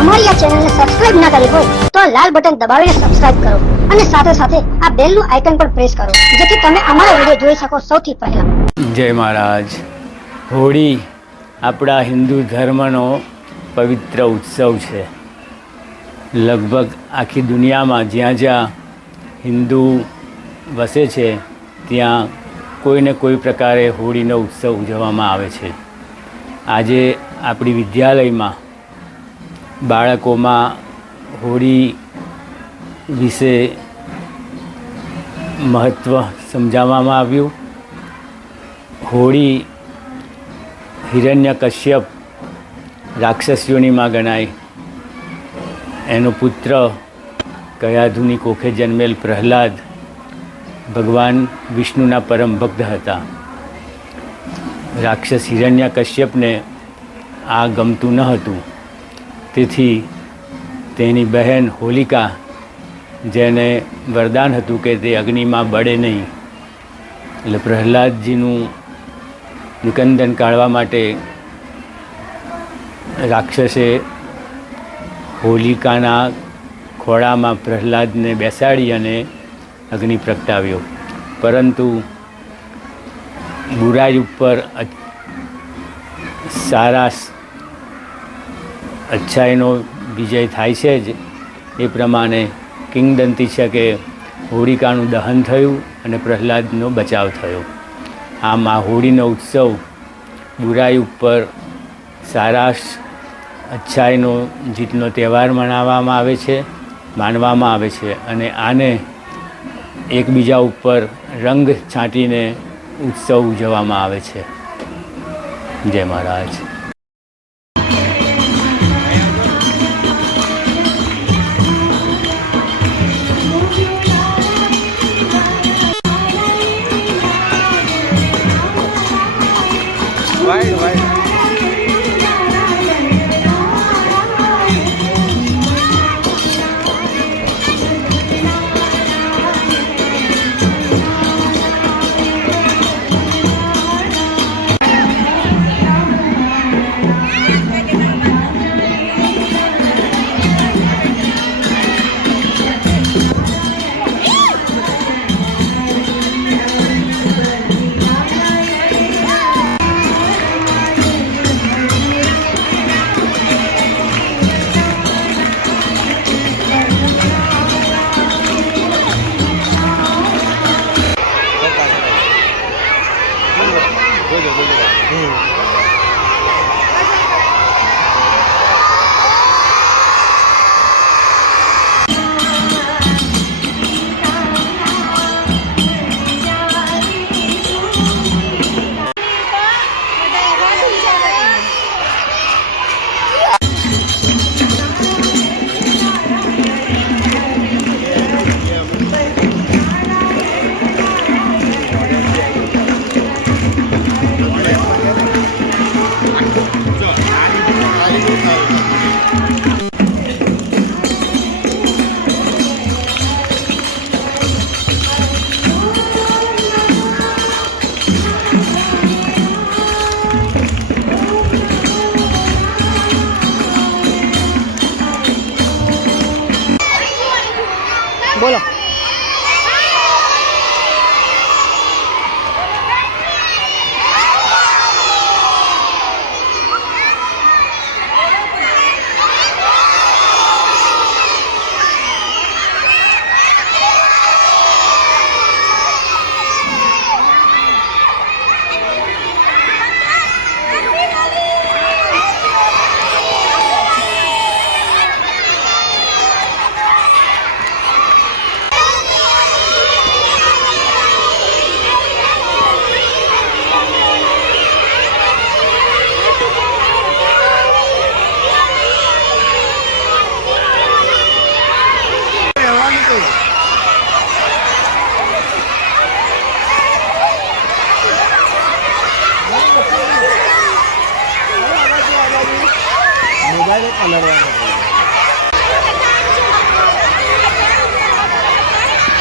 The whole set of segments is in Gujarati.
અમારી આ ચેનલને સબસ્ક્રાઇબ ના કરી હોય તો આ લાલ બટન દબાવીને સબસ્ક્રાઇબ કરો અને સાથે સાથે આ બેલનું આઇકન પણ પ્રેસ કરો જેથી તમે અમારા વિડિયો જોઈ શકો સૌથી પહેલા। જય મહારાજ। હોળી આપણા હિન્દુ ધર્મનો પવિત્ર ઉત્સવ છે। લગભગ આખી દુનિયામાં જ્યાં જ્યાં હિન્દુ વસે છે ત્યાં કોઈને કોઈ પ્રકારે હોળીનો ઉત્સવ ઉજવવામાં આવે છે। આજે આપણી વિદ્યાલયમાં બાળકોમાં હોળી વિશે મહત્ત્વ સમજાવવામાં આવ્યું। હોળી હિરણ્યકશ્યપ રાક્ષસીઓનીમાં ગણાય। એનો પુત્ર કયાધુની કોખે જન્મેલ પ્રહલાદ ભગવાન વિષ્ણુના પરમ ભક્ત હતા। રાક્ષસ હિરણ્યકશ્યપને આ ગમતું ન હતું, તેથી તેની બહેન હોલિકા, જેને વરદાન હતું કે તે અગ્નિમાં બળે નહીં, એટલે પ્રહલાદજીનું નિકંદન કાઢવા માટે રાક્ષસે હોલિકાના ખોળામાં પ્રહલાદને બેસાડી અને અગ્નિ પ્રગટાવ્યો। પરંતુ બુરાઈ ઉપર સારા અચ્છાઈનો વિજય થાય છે જ, એ પ્રમાણે કિંવદંતી છે કે હોલિકાનું દહન થયું અને પ્રહલાદનો બચાવ થયો। આમ આ હોળીનો ઉત્સવ બુરાઈ ઉપર સારા અચ્છાઈનો જીતનો તહેવાર મનાવવામાં આવે છે, માનવામાં આવે છે, અને આને એકબીજા ઉપર રંગ છાંટીને ઉત્સવ ઉજવવામાં આવે છે। જય મહારાજ। બોલો।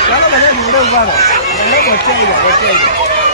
ચાલો બધા ઉભા રહો, વચ્ચે આવી જાઓ, વચ્ચે આવી જાઓ।